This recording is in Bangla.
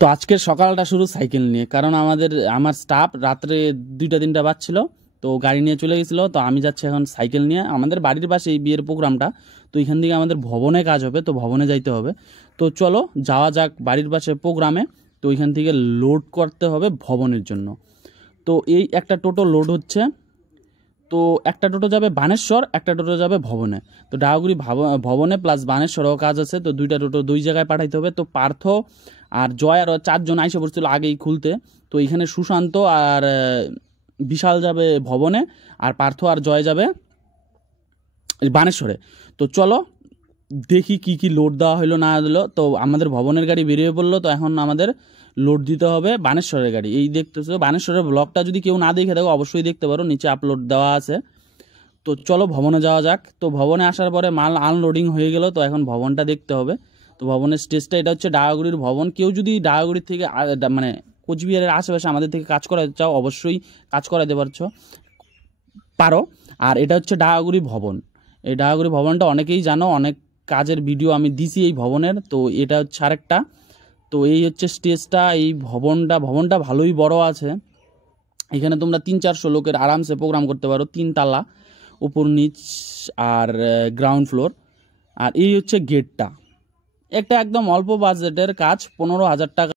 তো আজকের সকালটা শুরু সাইকেল নিয়ে, কারণ আমার স্টাফ রাত্রে 2টা 3টা বাজছিল, তো গাড়ি নিয়ে চলে গেছিলো। তো আমি যাচ্ছি এখন সাইকেল নিয়ে। আমাদের বাড়ির পাশে এই বিয়ের প্রোগ্রামটা, তো এখান থেকে আমাদের ভবনে কাজ হবে, তো ভবনে যাইতে হবে। তো চলো যাওয়া যাক বাড়ির পাশে প্রোগ্রামে। তো এখান থেকে লোড করতে হবে ভবনের জন্য। তো এই একটা টোটো লোড হচ্ছে। তো একটা টোটো যাবে বানেশ্বর, একটা টোটো যাবে ভবনে। তো ডাহাগুড়ি ভবনে প্লাস বানেশ্বরেও কাজ আছে, তো 2টা টোটো 2 জায়গায় পাঠাইতে হবে। তো পার্থ আর জয় আরও 4জন আইসে পড়ছিল আগেই খুলতে। তো এখানে সুশান্ত আর বিশাল যাবে ভবনে, আর পার্থ আর জয় যাবে বানেশ্বরে। তো চলো দেখি কি কি লোড দেওয়া হলো না দিলো। তো আমাদের ভবনের গাড়ি বেরিয়ে পড়লো। তো এখন আমাদের লোড দিতে হবে বানেশ্বরের গাড়ি। এই দেখতেছো বানেশ্বরের ব্লগটা যদি কেউ না দেখে থাকো অবশ্যই দেখতে পারো, নিচে আপলোড দেওয়া আছে। তো চলো ভবনে যাওয়া যাক। তো ভবনে আসার পরে মাল আনলোডিং হয়ে গেল, তো এখন ভবনটা দেখতে হবে। তো ভবনের স্টেজটা এটা হচ্ছে ডাহাগুড়ির ভবন। কেউ যদি ডাহাগুড়ির থেকে মানে কোচবিহারের আশেপাশে আমাদের থেকে কাজ করাতে চাও অবশ্যই কাজ করাতে পারো। আর এটা হচ্ছে ডাহাগুড়ি ভবন। এই ডাহাগুড়ি ভবনটা অনেকেই জানো, অনেক কাজের ভিডিও আমি দিছি এই ভবনের। তো এটা হচ্ছে আরেকটা। তো এই হচ্ছে স্টেজটা। এই ভবনটা ভালোই বড় আছে। এখানে তোমরা 300-400 লোকের আরামসে প্রোগ্রাম করতে পারো। 3 তলা, উপর নিচ আর গ্রাউন্ড ফ্লোর। আর এই হচ্ছে গেটটা। একটা একদম অল্প বাজেটের কাজ, 15,000 টাকা।